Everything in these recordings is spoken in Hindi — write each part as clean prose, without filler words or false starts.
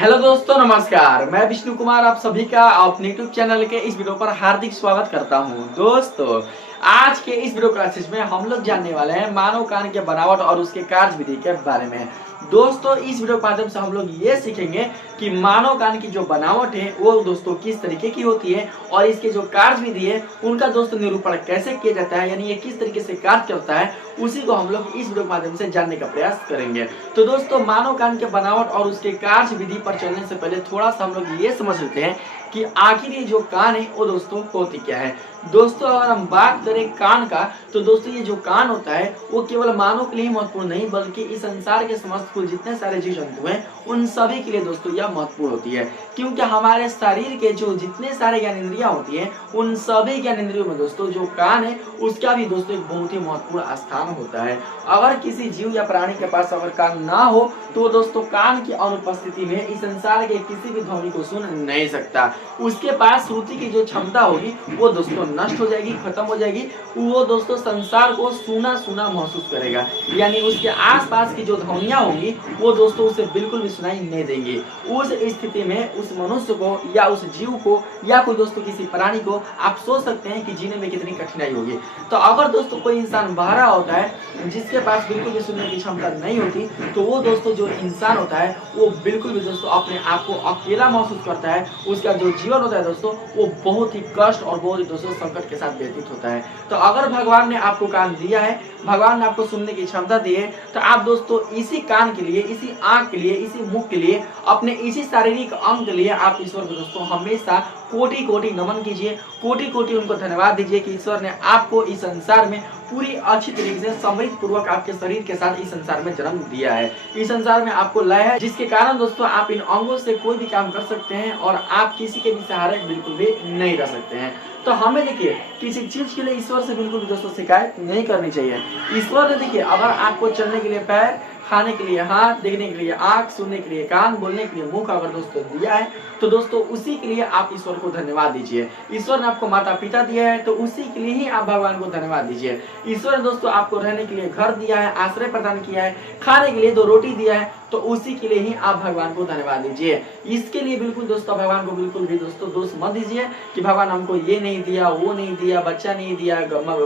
हेलो दोस्तों, नमस्कार। मैं विष्णु कुमार आप सभी का अपने यूट्यूब चैनल के इस वीडियो पर हार्दिक स्वागत करता हूं। दोस्तों, आज के इस वीडियो क्लासेस में हम लोग जानने वाले हैं मानव कान के बनावट और उसके कार्य विधि के बारे में। दोस्तों, इस वीडियो के माध्यम से हम लोग ये सीखेंगे कि मानव कान की जो बनावट है वो दोस्तों किस तरीके की होती है और इसके जो कार्य विधि है उनका दोस्तों निरूपण कैसे किया जाता है, यानी ये किस तरीके से कार्य करता है, उसी को हम लोग इस वीडियो के माध्यम से जानने का प्रयास करेंगे। तो दोस्तों, मानव कान के बनावट और उसके कार्य विधि पर चलने से पहले थोड़ा सा हम लोग ये समझ लेते हैं कि आखिर ये जो कान है वो दोस्तों होती क्या है। दोस्तों, अगर हम बात करें कान का, तो दोस्तों ये जो कान होता है वो केवल मानव के लिए महत्वपूर्ण नहीं बल्कि इस संसार के समस्त कुल जितने सारे जीव जंतु हैं उन सभी के लिए दोस्तों यह महत्वपूर्ण होती है, क्योंकि हमारे शरीर के जो जितने सारे ज्ञानेंद्रियां होती हैं उन सभी ज्ञानेंद्रियों में दोस्तों जो कान है उसका भी दोस्तों एक बहुत ही महत्वपूर्ण स्थान होता है। अगर किसी जीव या प्राणी के पास अगर कान ना हो तो दोस्तों कान की अनुपस्थिति में इस संसार के किसी भी ध्वनि को सुन नहीं सकता। उसके पास श्रुति की जो क्षमता होगी वो दोस्तों नष्ट हो जाएगी, खत्म हो जाएगी। वो दोस्तों संसार को सुना सुना महसूस करेगा, यानी उसके आसपास की जो ध्वनियां होंगी वो दोस्तों उसे बिल्कुल भी सुनाई नहीं देंगी। उस स्थिति में उस मनुष्य को या उस जीव को या कोई दोस्तों किसी प्राणी को आप सोच सकते हैं कि जीने में कितनी कठिनाई होगी। तो अगर दोस्तों कोई इंसान बहरा होता है जिसके पास बिल्कुल भी सुनने की क्षमता नहीं होती, तो वो दोस्तों जो इंसान होता है वो बिल्कुल भी दोस्तों अपने आप को अकेला महसूस करता है। उसका जो जीवन होता है दोस्तों वो बहुत ही कष्ट और बहुत ही दोस्तों संकट के साथ व्यतीत होता है। तो अगर भगवान ने आपको कान दिया है, भगवान ने आपको सुनने की क्षमता दी है, तो आप दोस्तों इसी कान के लिए, इसी आंख के लिए, इसी मुख के लिए, अपने इसी शारीरिक अंग के लिए आप ईश्वर को दोस्तों हमेशा कोटि कोटि नमन कीजिए, कोटि कोटि उनको धन्यवाद दीजिए कि ईश्वर ने आपको इस संसार में पूरी अच्छी तरीके से समृद्ध पूर्वक आपके शरीर के साथ इस संसार में जन्म दिया है। इस संसार में आपको लाया है, जिसके कारण दोस्तों आप इन अंगों से कोई भी काम कर सकते हैं और आप किसी के भी सहारे बिल्कुल भी नहीं रह सकते हैं। तो हमें देखिए किसी चीज के लिए ईश्वर से बिल्कुल भी दोस्तों शिकायत नहीं करनी चाहिए। ईश्वर ने देखिए अगर आपको चलने के लिए पैर, खाने के लिए हाथ, देखने के लिए आंख, सुनने के लिए कान, बोलने के लिए मुख अगर दोस्तों दिया है तो दोस्तों उसी के लिए आप ईश्वर को धन्यवाद दीजिए। ईश्वर ने आपको माता पिता दिया है तो उसी के लिए ही आप भगवान को धन्यवाद दीजिए। ईश्वर ने दोस्तों आपको रहने के लिए घर दिया है, आश्रय प्रदान किया है, खाने के लिए 2 रोटी दिया है, तो उसी के लिए ही आप भगवान को धन्यवाद दीजिए। इसके लिए बिल्कुल दोस्तों भगवान को बिल्कुल भी दोस्तों दोष मत दीजिए कि भगवान हमको ये नहीं दिया, वो नहीं दिया, बच्चा नहीं दिया,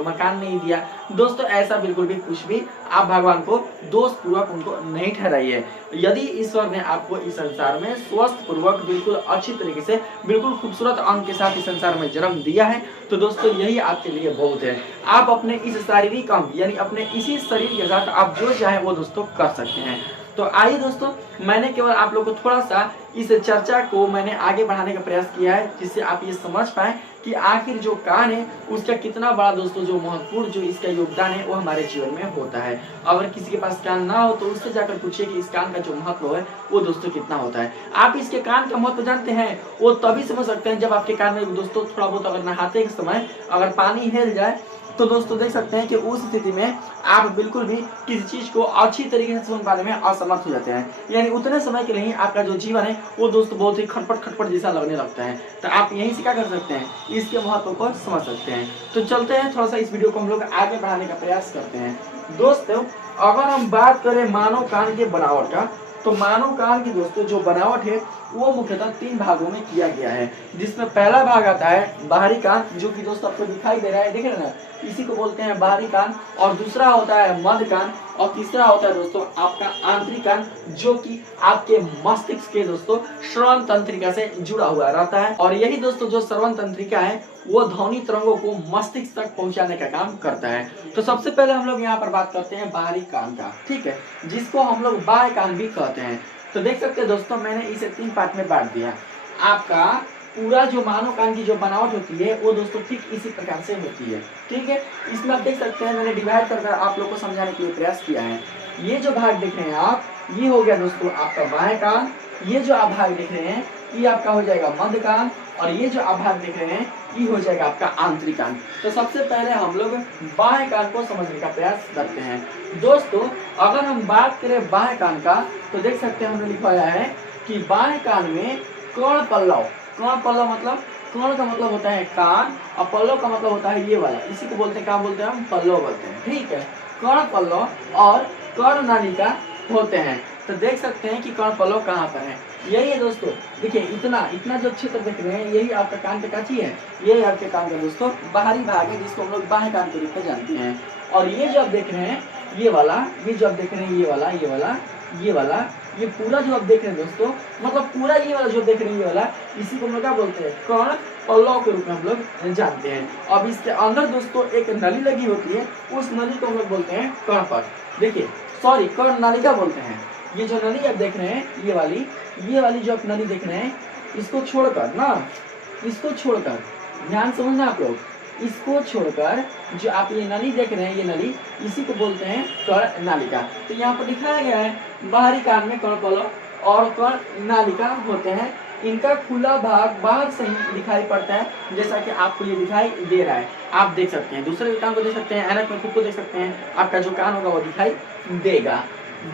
मकान नहीं दिया। दोस्तों ऐसा बिल्कुल भी कुछ भी आप भगवान को दोष पूर्वक उनको नहीं ठहराइए। यदि ईश्वर ने आपको इस संसार में स्वस्थ पूर्वक बिल्कुल अच्छी तरीके से बिल्कुल खूबसूरत अंग के साथ इस संसार में जन्म दिया है तो दोस्तों यही आपके लिए बहुत है। आप अपने इस शारीरिक अंग यानी अपने इसी शरीर के साथ आप जो चाहे वो दोस्तों कर सकते हैं। तो आइए दोस्तों, मैंने केवल आप लोगों को थोड़ा सा इस चर्चा को मैंने आगे बढ़ाने का प्रयास किया है जिससे आप ये समझ पाए कि आखिर जो कान है उसका कितना बड़ा दोस्तों जो महत्वपूर्ण जो इसका योगदान है वो हमारे जीवन में होता है। अगर किसी के पास कान ना हो तो उससे जाकर पूछिए कि इस कान का जो महत्व है वो दोस्तों कितना होता है। आप इसके कान का महत्व जानते हैं वो तभी समझ सकते हैं जब आपके कान में दोस्तों थोड़ा बहुत अगर नहाते के समय अगर पानी हिल जाए तो दोस्तों देख सकते हैं कि उस स्थिति में आप बिल्कुल भी किसी चीज को अच्छी तरीके से सुन पाने में असमर्थ हो जाते हैं, यानी उतने समय के लिए आपका जो जीवन है वो दोस्तों बहुत ही खटपट खटपट जैसा लगने लगता है। तो आप यहीं से क्या कर सकते हैं, इसके महत्व को समझ सकते हैं। तो चलते हैं थोड़ा सा इस वीडियो को हम लोग आगे बढ़ाने का प्रयास करते हैं। दोस्तों, अगर हम बात करें मानव कान के बनावट का, तो मानव कान की दोस्तों जो बनावट है वो मुख्यतः 3 भागों में किया गया है, जिसमें पहला भाग आता है बाहरी कान, जो कि दोस्तों आपको दिखाई दे रहा है, देख रहे हैं ना, इसी को बोलते हैं बाहरी कान। और दूसरा होता है मध्य कान और तीसरा होता है दोस्तों आपका आंतरिक कान, जो कि आपके मस्तिष्क के दोस्तों श्रवण तंत्रिका से जुड़ा हुआ रहता है। और यही दोस्तों जो श्रवण तंत्रिका है वो ध्वनि तरंगों को मस्तिष्क तक पहुंचाने का काम करता है। तो सबसे पहले हम लोग यहाँ पर बात करते हैं बाहरी कान का, ठीक है, जिसको हम लोग बाह्य कान भी कहते हैं। तो देख सकते हैं दोस्तों मैंने इसे 3 पार्ट में बांट दिया। आपका पूरा जो मानव कान की जो बनावट होती है वो दोस्तों ठीक इसी प्रकार से होती है, ठीक है। इसमें आप देख सकते हैं मैंने डिवाइड कर आप लोग को समझाने के लिए प्रयास किया है। ये जो भाग देख रहे हैं आप, ये हो गया दोस्तों आपका बाह्य कान। ये जो आप भाग देख रहे हैं ये आपका हो जाएगा मध्य कान और ये जो आप भाग देख रहे हैं ये हो जाएगा आपका आंतरिक कान। तो सबसे पहले हम लोग बाह्य कान को समझने का प्रयास करते हैं। दोस्तों, अगर हम बात करें बाह्य कान का तो देख सकते हैं हमने लिखवाया है कि बाह्य कान में कर्ण पल्लव, कर्ण पल्लव मतलब कर्ण का मतलब होता है कान और पल्लव का मतलब होता है ये वाला, इसी को बोलते हैं, क्या बोलते हैं हम, पल्लव बोलते हैं, ठीक है। कर्ण पल्लव और कर्ण नालिका होते हैं। तो देख सकते हैं कि कर्णपल्लव कहाँ पर है। यही है दोस्तों, देखिए इतना इतना जो क्षेत्र देख रहे हैं यही आपका कान का काची है, यही आपके कान का दोस्तों बाहरी भाग है जिसको हम लोग बाह्य कान के रूप में जानते हैं। और ये जो आप देख रहे हैं ये वाला, ये जो आप देख रहे हैं ये वाला, ये वाला, ये वाला, ये पूरा जो आप देख रहे हैं दोस्तों, मतलब पूरा ये वाला जो देख रहे हैं ये वाला, इसी को हम लोग क्या बोलते हैं, कर्णपल्लव के रूप में हम लोग जानते हैं। अब इसके अंदर दोस्तों एक नली लगी होती है, उस नली को हम लोग बोलते हैं कर्णपट। देखिए सॉरी कर्णनालिका बोलते हैं। ये जो नली आप देख रहे हैं ये वाली जो आप नली देख रहे हैं, इसको छोड़कर ना, इसको छोड़कर ध्यान समझना आप लोग, इसको छोड़कर जो आप ये नली देख रहे हैं ये नली, इसी को बोलते हैं कर्णनालिका। तो यहाँ पर दिखाया गया है बाहरी कान में कर्णपल्लव और कर्णनालिका होते हैं। इनका खुला भाग बाहर से ही दिखाई पड़ता है, जैसा कि आपको ये दिखाई दे रहा है। आप देख सकते हैं, दूसरे कान को देख सकते हैं, ऐनक में खुद को देख सकते हैं, आपका जो कान होगा वो दिखाई देगा।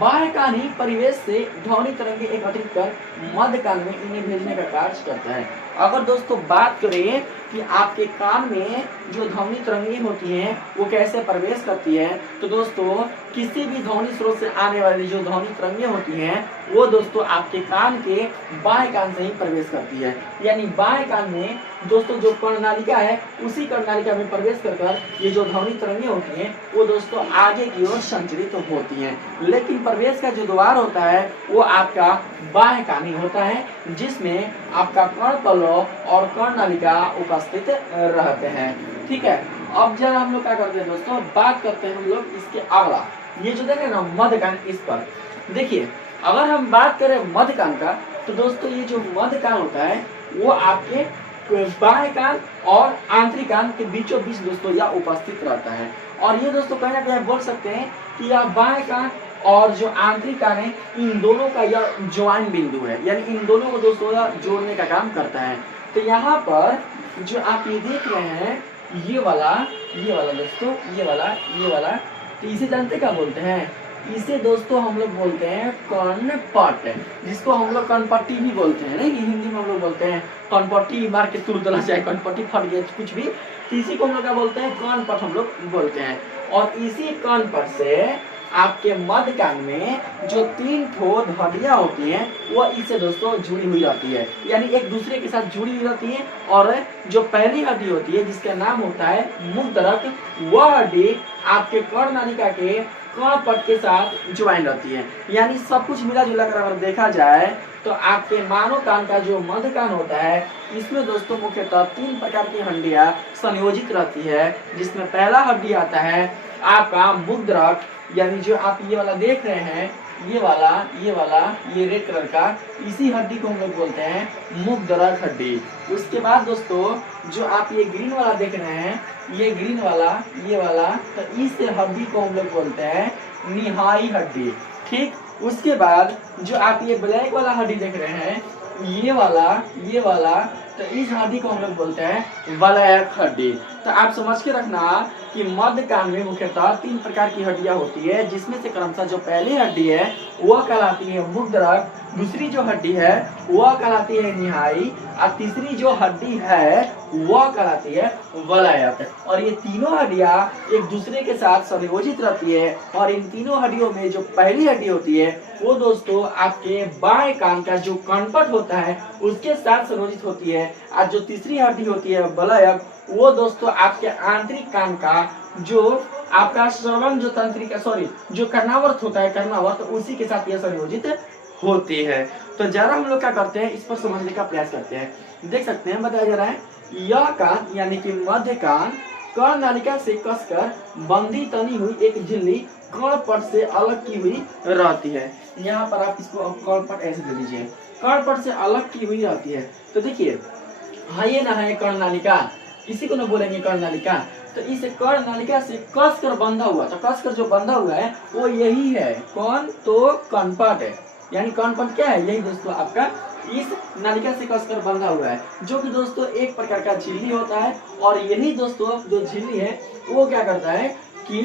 बाह्य कान ही परिवेश से ध्वनि तरंगे एकत्रित कर मध्य कान में इन्हें भेजने का कार्य करता है। अगर दोस्तों बात करें कि आपके कान में जो ध्वनि तरंगे होती हैं वो कैसे प्रवेश करती है, तो दोस्तों किसी भी ध्वनि स्रोत से आने वाली जो ध्वनि तरंगे होती हैं वो दोस्तों आपके कान के बाह्य कान से ही प्रवेश करती है। यानी बाह्य कान में दोस्तों जो कर्णनालिका है उसी कर्णनालिका में प्रवेश कर ये जो ध्वनि तरंगे होती हैं वो दोस्तों आगे की ओर संचरित होती हैं। लेकिन प्रवेश का जो द्वार होता है वो आपका बाह्य कान ही होता है, जिसमें आपका कर्णपल्लव और कर्णनालिका उपस्थित रहते हैं। ठीक है, अब जरा हम लोग क्या करते हैं दोस्तों, बात करते हैं हम लोग इसके अगला, ये जो देख रहे हैं ना मध्य कान, इस पर देखिए अगर हम बात करें मध्य कान का, तो दोस्तों ये जो मध्य कान होता है वो आपके बाह्य कान और आंतरिक कान के बीचों बीच दोस्तों यह उपस्थित रहता है। और ये दोस्तों कहीं ना कहीं बोल सकते हैं कि यह बाह्य कान और जो आंतरिक कान है इन दोनों का यह ज्वाइन बिंदु है, यानी इन दोनों को दोस्तों यह जोड़ने का काम करता है। तो यहाँ पर जो आप ये देख रहे हैं ये वाला दोस्तों, ये वाला, तो इसे जानते क्या बोलते हैं, इसे दोस्तों हम लोग बोलते हैं कर्णपट, जिसको हम लोग कर्णपट्टी भी बोलते हैं, नहीं हिंदी में हम लोग बोलते हैं कर्णपट्टी, मार के तुर दला चाहे कर्णपट्टी फट गया कुछ भी, तो इसी को हम लोग क्या बोलते हैं, कर्णपट हम लोग बोलते हैं। और इसी कर्णपट से आपके मध्य कान में जो 3 ठो हड्डियां होती हैं वो इससे दोस्तों जुड़ी हुई रहती है, यानी एक दूसरे के साथ जुड़ी हुई रहती है। और जो पहली हड्डी होती है जिसका नाम होता है मुक्तरक, वह हड्डी आपके कर्णनालिका के कर्णपट के साथ ज्वाइन रहती है। यानी सब कुछ मिला जुला कर अगर देखा जाए तो आपके मानव कान का जो मध्य कान होता है इसमें दोस्तों मुख्यतः 3 प्रकार की हड्डियां संयोजित रहती है, जिसमें पहला हड्डी आता है आपका मुक्तरक, यानी जो आप ये वाला देख रहे हैं ये वाला ये रेड कलर का, इसी हड्डी को हम लोग बोलते हैं मुक्तरक हड्डी। उसके बाद दोस्तों जो आप ये ग्रीन वाला देख रहे हैं, ये ग्रीन वाला ये वाला, तो इस हड्डी को हम लोग बोलते हैं निहाई हड्डी। ठीक, उसके बाद जो आप ये ब्लैक वाला हड्डी देख रहे हैं ये वाला, तो इस हड्डी को हम लोग बोलते हैं वलयक हड्डी। तो आप समझ के रखना कि मध्य कान में मुख्यतः 3 प्रकार की हड्डियां होती है, जिसमें से क्रमशः जो पहली हड्डी है वह कहलाती है मुक्तरक, दूसरी जो हड्डी है वह कहलाती है निहाई, और तीसरी जो हड्डी है वह कहलाती है वलयक। और ये तीनों हड्डियां एक दूसरे के साथ संयोजित रहती है, और इन तीनों हड्डियों में जो पहली हड्डी होती है वो दोस्तों आपके बाएं कान का जो कर्णपट होता है उसके साथ संयोजित होती है, और जो तीसरी हड्डी होती है वलयक वो दोस्तों आपके आंतरिक कान का जो आपका श्रवण जो तंत्रिका जो कर्णावर्त होता है, कर्णावर्त, उसी के साथ यह संयोजित होती है। तो जरा हम लोग क्या करते हैं इस पर समझने का प्रयास करते हैं। देख सकते हैं बताया जा रहा है यह कान यानी कि मध्य कान कर्णनालिका से कसकर बंदी तनी हुई एक झिल्ली कर्णपट से अलग की हुई रहती है। यहाँ पर आप इसको कर्णपट ऐसे दे दीजिए, कर्णपट से अलग की हुई रहती है। तो देखिए हाँ ये ना है कर्णनालिका, इसी को ना बोलेंगे कर्णनालिका। तो इस कर्णनालिका से कसकर बंधा हुआ, तो कसकर जो बंधा हुआ है वो यही है कौन, तो कर्णपट है। यानी कर्णपट क्या है, यही दोस्तों आपका इस नालिका से कसकर बंधा हुआ है, जो कि दोस्तों एक प्रकार का झिल्ली होता है। और यही दोस्तों जो झिल्ली है वो क्या करता है कि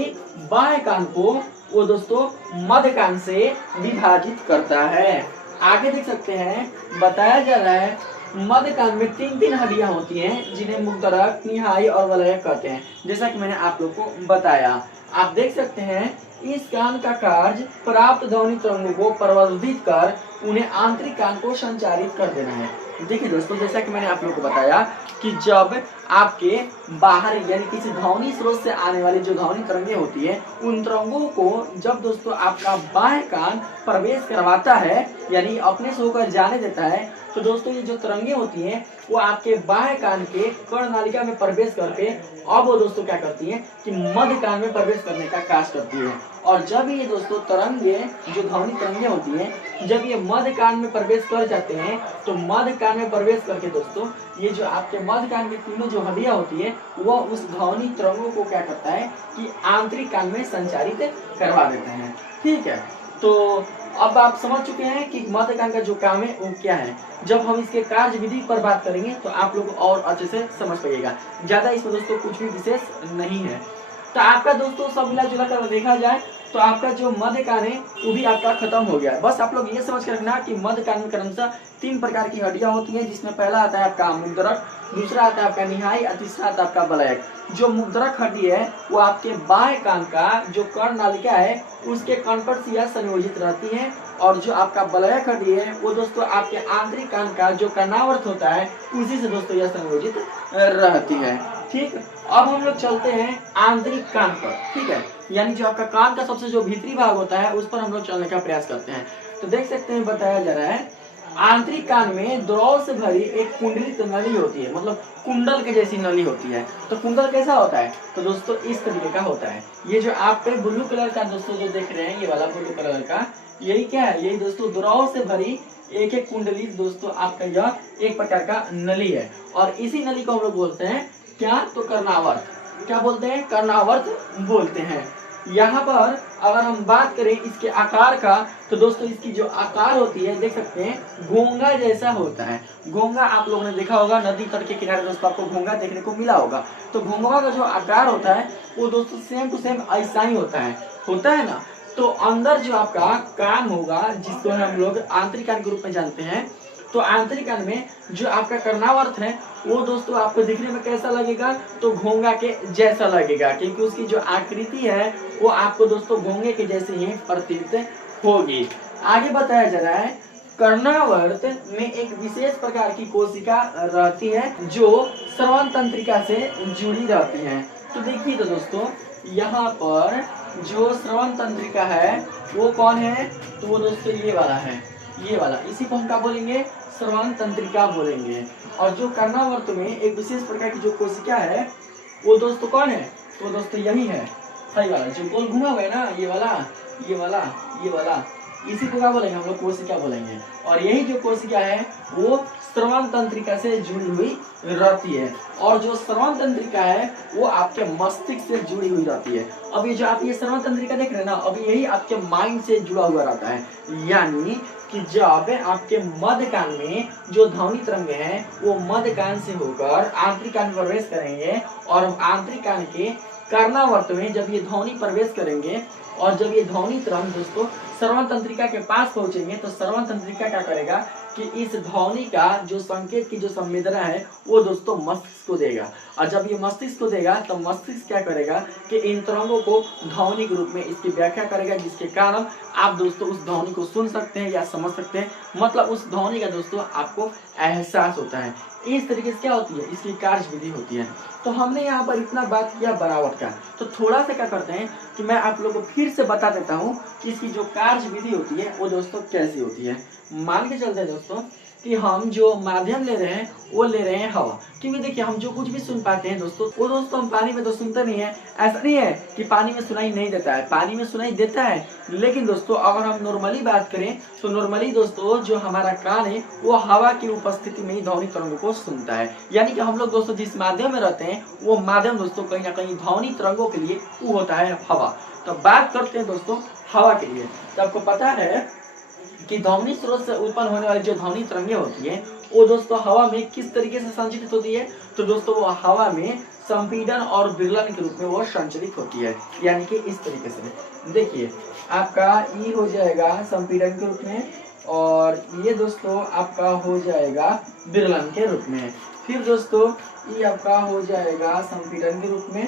बाएं कान को वो दोस्तों मध्य कान से विभाजित करता है। आगे देख सकते हैं बताया जा रहा है मध्य कान में 3 हड्डियां होती हैं, जिन्हें मुक्तरक, निहाई और वलयक कहते हैं, जैसा कि मैंने आप लोग को बताया। आप देख सकते हैं इस कान का कार्य प्राप्त ध्वनि तरंगों को प्रवर्धित कर उन्हें आंतरिक कान को संचारित कर देना है। देखिए दोस्तों, जैसा कि मैंने आप लोगों को बताया कि जब आपके बाहर यानी किसी ध्वनि स्रोत से आने वाली जो ध्वनि तरंगे होती है, उन तरंगों को जब दोस्तों आपका बाह्य कान प्रवेश करवाता है यानी अपने से होकर जाने देता है, तो दोस्तों ये जो तरंगे होती हैं वो आपके बाह्य कान के कर्णनालिका में प्रवेश करके अब वो दोस्तों क्या करती हैं कि मध्य कान में प्रवेश करने का कार्य करती है। और जब ये दोस्तों तरंगे जो ध्वनि तरंगे होती हैं, जब ये मध्य कान में प्रवेश कर जाते हैं तो मध्य कान में प्रवेश करके दोस्तों ये जो आपके मध्य कान की तीनों जो हड्डियां होती है वह उस ध्वनि तरंगों को क्या करता है कि आंतरिक कान में संचारित करवा देते हैं। ठीक है, तो अब आप समझ चुके हैं कि मध्य कान का जो काम है वो क्या है। जब हम इसके कार्य विधि पर बात करेंगे तो आप लोग और अच्छे से समझ पाइएगा। ज्यादा इसमें दोस्तों कुछ भी विशेष नहीं है। तो आपका दोस्तों सब मिला जुला कर देखा जाए तो आपका जो मध्य कान है वो भी आपका खत्म हो गया। बस आप लोग ये समझ कर रखना कि मध्य कान में क्रमशः 3 प्रकार की हड्डियां होती हैं, जिसमें पहला आता है आपका मुद्रक, दूसरा आता है आपका निहाई और तीसरा आता है आपका बलयक। जो मुद्रक हड्डी है वो आपके बाह्य कान का जो कर्णनालिका है उसके कणपर से यह संयोजित रहती है, और जो आपका बलयक हड्डी है वो दोस्तों आपके आंतरिक कान का जो कर्णावर्त होता है उसी से दोस्तों यह संयोजित रहती है। ठीक, अब हम लोग चलते हैं आंतरिक कान पर। ठीक है, यानी जो आपका कान का सबसे जो भीतरी भाग होता है उस पर हम लोग चलने का प्रयास करते हैं। तो देख सकते हैं बताया जा रहा है आंतरिक कान में द्रव से भरी एक कुंडलित नली होती है, मतलब कुंडल के जैसी नली होती है। तो कुंडल कैसा होता है तो दोस्तों इस तरीके का होता है। ये जो आप पे ब्लू कलर का दोस्तों जो देख रहे हैं ये वाला ब्लू कलर का, यही क्या है, यही दोस्तों द्रव से भरी एक एक कुंडली दोस्तों आपका यह एक प्रकार का नली है। और इसी नली को हम लोग बोलते हैं क्या, तो कर्णावर्त। क्या बोलते हैं, कर्णावर्त बोलते हैं। यहाँ पर अगर हम बात करें इसके आकार का तो दोस्तों इसकी जो आकार होती है देख सकते हैं घोंगा जैसा होता है। घोंगा आप लोगों ने देखा होगा, नदी तट के किनारे दोस्तों आपको घोंगा देखने को मिला होगा। तो घोंगा का जो आकार होता है वो दोस्तों सेम टू सेम ऐसा ही होता है ना। तो अंदर जो आपका कान होगा जिसको हम लोग आंतरिक कान के रूप में जानते हैं, तो आंतरिक कान में जो आपका कर्णावर्त है वो दोस्तों आपको दिखने में कैसा लगेगा, तो घोंगा के जैसा लगेगा, क्योंकि उसकी जो आकृति है वो आपको दोस्तों घोंगे के जैसे ही प्रतीत होगी। आगे बताया जा रहा है कर्णावर्त में एक विशेष प्रकार की कोशिका रहती है जो श्रवण तंत्रिका से जुड़ी रहती है। तो देखिए तो दोस्तों यहाँ पर जो श्रवण तंत्रिका है वो कौन है, तो वो दोस्तों ये वाला है, ये वाला, इसी को हम क्या बोलेंगे, श्रवण तंत्रिका बोलेंगे। और जो कर्णावर्त में एक विशेष प्रकार की जो कोशिका है वो दोस्तों कौन है, तो दोस्तों यही है, सही वाला जो गोल घुमा हुआ है ना, ये वाला ये वाला ये वाला, इसी को क्या बोलेंगे हम लोग, कोशिका बोलेंगे। और यही जो कोशिका है वो श्रवण तंत्रिका से जुड़ी हुई रहती है। और जो श्रवण तंत्रिका है वो आपके मस्तिष्क से जुड़ी हुई रहती है। अब ये जो आप ये श्रवण तंत्रिका देख रहे हैं ना, अब यही आपके माइंड से जुड़ा हुआ रहता है। यानी कि जब आपके मध्य कान में जो ध्वनि तरंगे हैं वो मध्य कान से होकर आंतरिक कान में प्रवेश करेंगे, और आंतरिक कान के कर्णावर्त में जब ये ध्वनि प्रवेश करेंगे और जब ये ध्वनि तरंग दोस्तों श्रवण तंत्रिका के पास पहुंचेंगे तो श्रवण तंत्रिका क्या करेगा कि इस ध्वनि का जो संकेत की जो संवेदना है वो दोस्तों मस्तिष्क को देगा। और जब ये मस्तिष्क को देगा तो मस्तिष्क क्या करेगा कि इन तरंगों को ध्वनि के रूप में इसकी व्याख्या करेगा, जिसके कारण आप दोस्तों उस ध्वनि को सुन सकते हैं या समझ सकते हैं, मतलब उस ध्वनि का दोस्तों आपको एहसास होता है। इस तरीके से क्या होती है, इसकी कार्य विधि होती है। तो हमने यहाँ पर इतना बात किया बनावट का, तो थोड़ा सा क्या करते हैं कि मैं आप लोगों को फिर से बता देता हूँ कि इसकी जो कार्य विधि होती है वो दोस्तों कैसी होती है। मान के चलते हैं दोस्तों कि हम जो माध्यम ले रहे हैं वो ले रहे हैं हवा, क्योंकि देखिए हम जो कुछ भी सुन पाते हैं दोस्तों वो दोस्तों हम पानी में तो सुनते नहीं है। ऐसा नहीं है कि पानी में सुनाई नहीं देता है, पानी में सुनाई देता है, लेकिन दोस्तों अगर हम नॉर्मली बात करें तो नॉर्मली दोस्तों जो हमारा कान है वो हवा की उपस्थिति में ही ध्वनि तरंगों को सुनता है। यानी कि हम लोग दोस्तों जिस माध्यम में रहते हैं वो माध्यम दोस्तों कहीं ना कहीं ध्वनि तरंगों के लिए वो होता है हवा। तो बात करते हैं दोस्तों हवा के लिए। तो आपको पता है कि ध्वनि स्रोत से उत्पन्न होने वाली जो ध्वनि तरंगे होती है वो दोस्तों हवा में किस तरीके से संचरित होती है, तो दोस्तों वो हवा में संपीड़न और विरलन के रूप में वो संचरित होती है। यानी कि इस तरीके से देखिए आपका ई हो जाएगा संपीड़न के रूप में, और ये दोस्तों आपका हो जाएगा विरलन के रूप में। फिर दोस्तों ई आपका हो जाएगा संपीड़न के रूप में,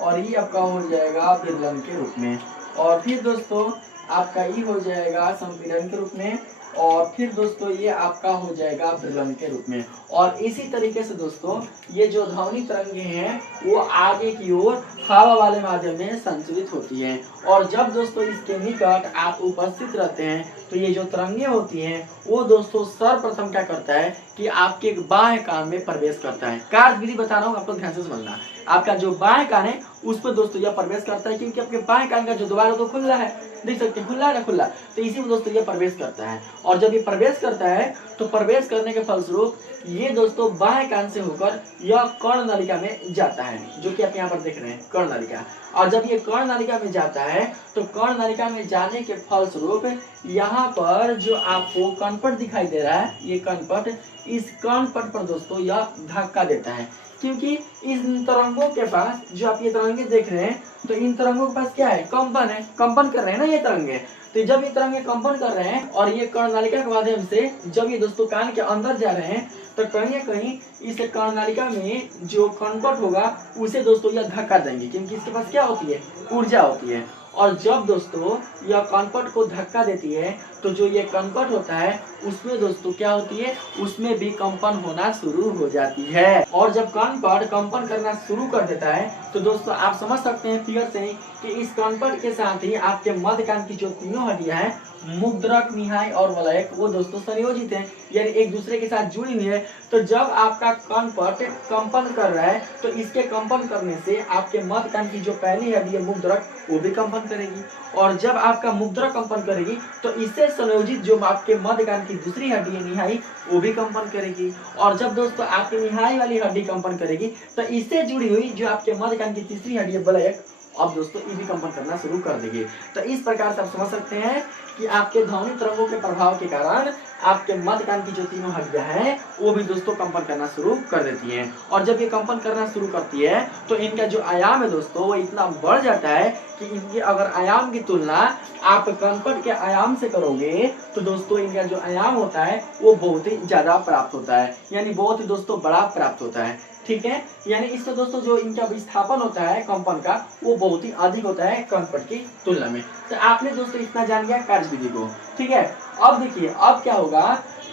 और ये आपका हो जाएगा विरलन के रूप में। और फिर दोस्तों आपका ई हो जाएगा संपीड़न के रूप में, और फिर दोस्तों ये आपका हो जाएगा प्रलंब के रूप में। और इसी तरीके से दोस्तों ये जो ध्वनि तरंगे हैं वो आगे की ओर हवा वाले माध्यम में संचरित होती है। और जब दोस्तों इसके निकट आप उपस्थित रहते हैं तो ये जो तरंगे होती हैं वो दोस्तों सर्वप्रथम क्या करता है कि आपके बाह्य कान में प्रवेश करता है। कार्य विधि बता रहा हूँ, आप लोग ध्यान से समझना। आपका जो बाह्य कान है उस पर दोस्तों यह प्रवेश करता है, क्योंकि आपके बाह्य कान का जो द्वार है तो खुला है, देख सकते हैं खुला है ना, खुला, तो इसी में दोस्तों ये प्रवेश करता है। और जब ये प्रवेश करता है तो प्रवेश करने के फलस्वरूप ये दोस्तों बाह्य कान से होकर यह कर्ण नालिका में जाता है, जो कि आप यहाँ पर देख रहे हैं कर्ण नालिका। और जब ये कर्ण नालिका में जाता है तो कर्ण नालिका में जाने के फलस्वरूप यहाँ पर जो आपको कर्णपट दिखाई दे रहा है, ये कर्णपट, इस कर्णपट पर दोस्तों यह धक्का देता है, क्योंकि इन तरंगों के पास जो आप ये तरंगे देख रहे हैं तो इन तरंगों के पास क्या है, कंपन है, कंपन कर रहे हैं ना ये तरंगे। तो जब ये तरंगे कंपन कर रहे हैं और ये कर्णनालिका के माध्यम से जब ये दोस्तों कान के अंदर जा रहे हैं तो कहीं ना कहीं इस कर्णनालिका में जो कर्णपट होगा उसे दोस्तों यह धक्का देंगे, क्योंकि इसके पास क्या होती है, ऊर्जा होती है। और जब दोस्तों यह कर्णपट को धक्का देती है तो जो ये कर्णपट होता है उसमें दोस्तों क्या होती है, उसमें भी कंपन होना शुरू हो जाती है। और जब कर्णपट कंपन करना शुरू कर देता है तो दोस्तों आप समझ सकते हैं फिगर से कि इस कर्णपट के साथ ही आपके मध्य कान की जो तीनों हड्डियां हैं, मुद्रक, निहाई और वलयक, वो दोस्तों संयोजित हैं, यानी एक दूसरे के साथ जुड़ी हुई है। तो जब आपका कर्णपट कंपन कर रहा है तो इसके कंपन करने से आपके मध्य कान की जो पहली हड्डी है मुद्रक, वो भी कंपन करेगी। और जब आपका मुद्रक कंपन करेगी तो इससे संयोजित जो आपके मध्य कान की दूसरी हड्डी है निहाई, वो भी कंपन करेगी। और जब दोस्तों आपकी निहाई वाली हड्डी कंपन करेगी तो इससे जुड़ी हुई जो आपके मध्य कान की तीसरी हड्डी है वलयक, अब दोस्तों ये भी कंपन करना शुरू कर देगी। तो इस प्रकार से आप समझ सकते हैं कि आपके ध्वनि तरंगों के प्रभाव के कारण आपके मध्य कान की जो तीनों हड्डियां हैं वो भी दोस्तों कंपन करना शुरू कर देती हैं। और जब ये कंपन करना शुरू करती है तो इनका जो आयाम है दोस्तों वो इतना बढ़ जाता है कि इनके अगर आयाम की तुलना आप कर्णपट के आयाम से करोगे तो दोस्तों इनका जो आयाम होता है वो बहुत ही ज्यादा प्राप्त होता है, यानी बहुत ही दोस्तों बड़ा प्राप्त होता है। ठीक है, यानी इससे दोस्तों जो इनका विस्थापन होता है कंपन का वो बहुत ही अधिक होता है कर्णपट की तुलना में। तो आपने दोस्तों इतना जान लिया कार्य विधि को। ठीक है, अब देखिए अब क्या होगा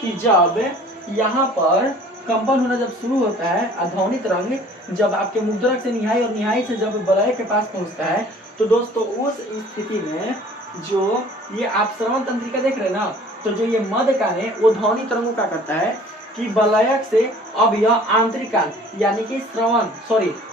कि जब यहाँ पर कंपन होना जब शुरू होता है, ध्वनि तरंग जब आपके मुद्रक से निहाई और निहाई से जब वलय के पास पहुंचता है तो दोस्तों उस स्थिति में जो ये आप श्रवण तंत्रिका देख रहे हैं ना, तो जो ये मध्य कान है वो ध्वनि तरंगों का करता है कि वलयक से अब यह आंतरिक कान यानी कि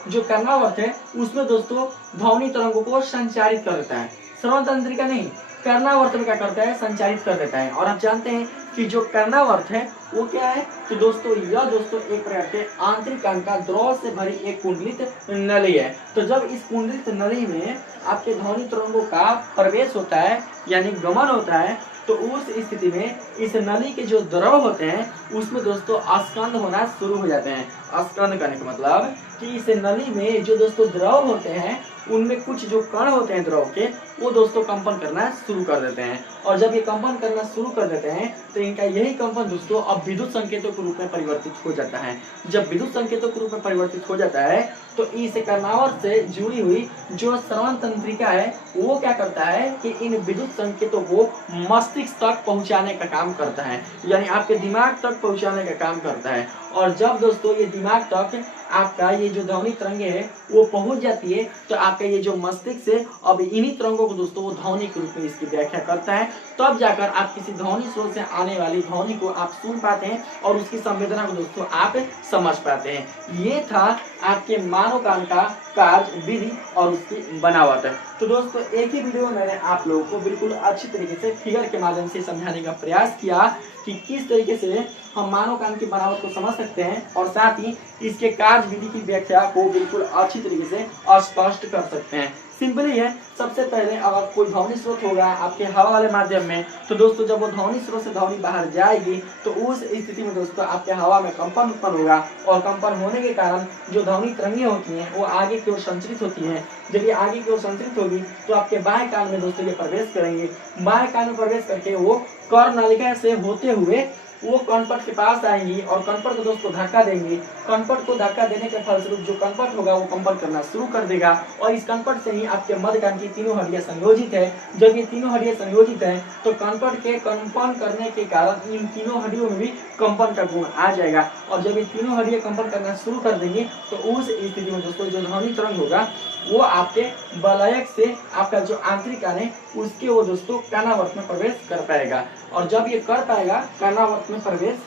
जो कर्णावर्त है उसमें दोस्तों ध्वनि तरंगों को संचारित कर देता है। श्रवण तंत्रिका नहीं, कर्णावर्त में क्या करता है, संचारित कर देता है। और आप जानते हैं कि जो कर्णावर्त है वो क्या है, तो दोस्तों यह दोस्तों एक प्रकार के आंतरिक कान का द्रव से भरी एक कुंडलित नली है। तो जब इस कुंडलित नली में आपके ध्वनि तरंगों का प्रवेश होता है यानी गमन होता है तो उस स्थिति में इस नली के जो द्रव होते हैं उसमें दोस्तों स्कंद होना शुरू हो जाते हैं। स्कंद करने का मतलब कि इस नली में जो दोस्तों द्रव होते हैं उनमें कुछ जो कण होते हैं द्रव के वो दोस्तों कंपन करना शुरू कर देते हैं। और जब ये कंपन करना शुरू कर देते हैं तो इनका यही कंपन दोस्तों अब विद्युत संकेतों के रूप में परिवर्तित हो जाता है। जब विद्युत संकेतों के रूप में परिवर्तित हो जाता है तो इस कर्णावर्त से जुड़ी हुई जो श्रवण तंत्रिका है वो क्या करता है कि इन विद्युत संकेतों को मस्तिष्क तक पहुंचाने का काम करता है, यानी आपके दिमाग तक पहुंचाने का काम करता है। और जब दोस्तों ये दिमाग तक आपका ये जो ध्वनि तरंगे है वो पहुंच जाती है तो आपका ये जो मस्तिष्क है अब इन्हीं तरंगों को दोस्तों वो ध्वनि के रूप में इसकी व्याख्या करता है। तब जाकर आप किसी ध्वनि स्रोत से आने वाली ध्वनि को आप सुन पाते हैं और उसकी संवेदना को दोस्तों आप समझ पाते हैं। ये था आपके मानव कान का कार्य विधि और उसकी बनावट। तो दोस्तों एक ही वीडियो में मैंने आप लोगों को बिल्कुल अच्छी तरीके से फिगर के माध्यम से समझाने का प्रयास किया कि किस तरीके से हम मानव कान की बनावट को समझ सकते हैं और साथ ही इसके कार्य विधि की व्याख्या को बिल्कुल अच्छी तरीके से स्पष्ट कर सकते हैं। सिंपली है, सबसे पहले अगर कोई ध्वनि स्रोत होगा आपके हवा वाले माध्यम में तो दोस्तों जब वो ध्वनि स्रोत से ध्वनि बाहर जाएगी तो उस स्थिति में दोस्तों आपके हवा में कंपन उत्पन्न होगा और कंपन होने के कारण जो ध्वनि तरंगे होती हैं वो आगे की ओर संचरित होती हैं। जब ये आगे की ओर संचरित होगी तो आपके बाह्य कान में दोस्तों ये प्रवेश करेंगे। बाह्य कान में प्रवेश करके वो कर्णनालिका से होते हुए वो कनपट के पास आएंगी और कनपट को दोस्तों धक्का देंगी। कनपट को धक्का देने के फलस्वरूप जो कनपट होगा वो कंपन करना शुरू कर देगा और इस कनपट से ही आपके मध्य कान की तीनों हड्डियां संयोजित है। जब ये तीनों हड्डियां संयोजित है तो कनपट के कंपन करने के कारण इन तीनों हड्डियों में भी कंपन का गुण आ जाएगा और जब ये तीनों हड्डियां कंपन करना शुरू कर देंगी तो उस स्थिति में दोस्तों जो ध्वनि तरंग होगा वो आपके वलयक से आपका जो आंतरिक कान है उसके वो दोस्तों कानावर्त में प्रवेश कर पाएगा और जब ये कर पाएगा कानावर्त में प्रवेश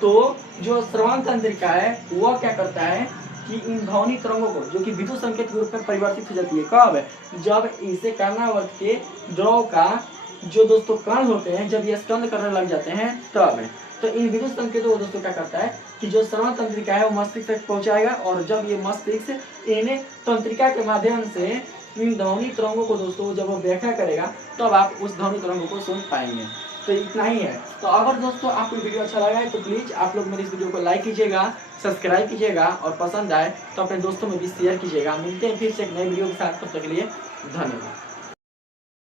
तो जो श्रवण तंत्रिका है वह क्या करता है कि इन ध्वनि तरंगों को जो कि विद्युत संकेत के रूप में परिवर्तित हो जाती है कब, जब इसे कानावर्त के द्रव का जो दोस्तों कण होते हैं जब ये स्कंद करने लग जाते हैं तब। तो इन विद्युत संकेतों को दोस्तों क्या करता है कि जो श्रवण तंत्रिका है वो मस्तिष्क तक पहुंचाएगा और जब ये मस्तिष्क इन तंत्रिका के माध्यम से इन ध्वनि तरंगों को दोस्तों जब वो व्याख्या करेगा तब आप उस ध्वनि तरंगों को सुन पाएंगे। तो इतना ही है। तो अगर दोस्तों आपको वीडियो अच्छा लगा है तो प्लीज आप लोग मेरे इस वीडियो को लाइक कीजिएगा, सब्सक्राइब कीजिएगा और पसंद आए तो अपने दोस्तों में भी शेयर कीजिएगा। मिलते हैं फिर से एक नए वीडियो के साथ, तब तक के लिए धन्यवाद।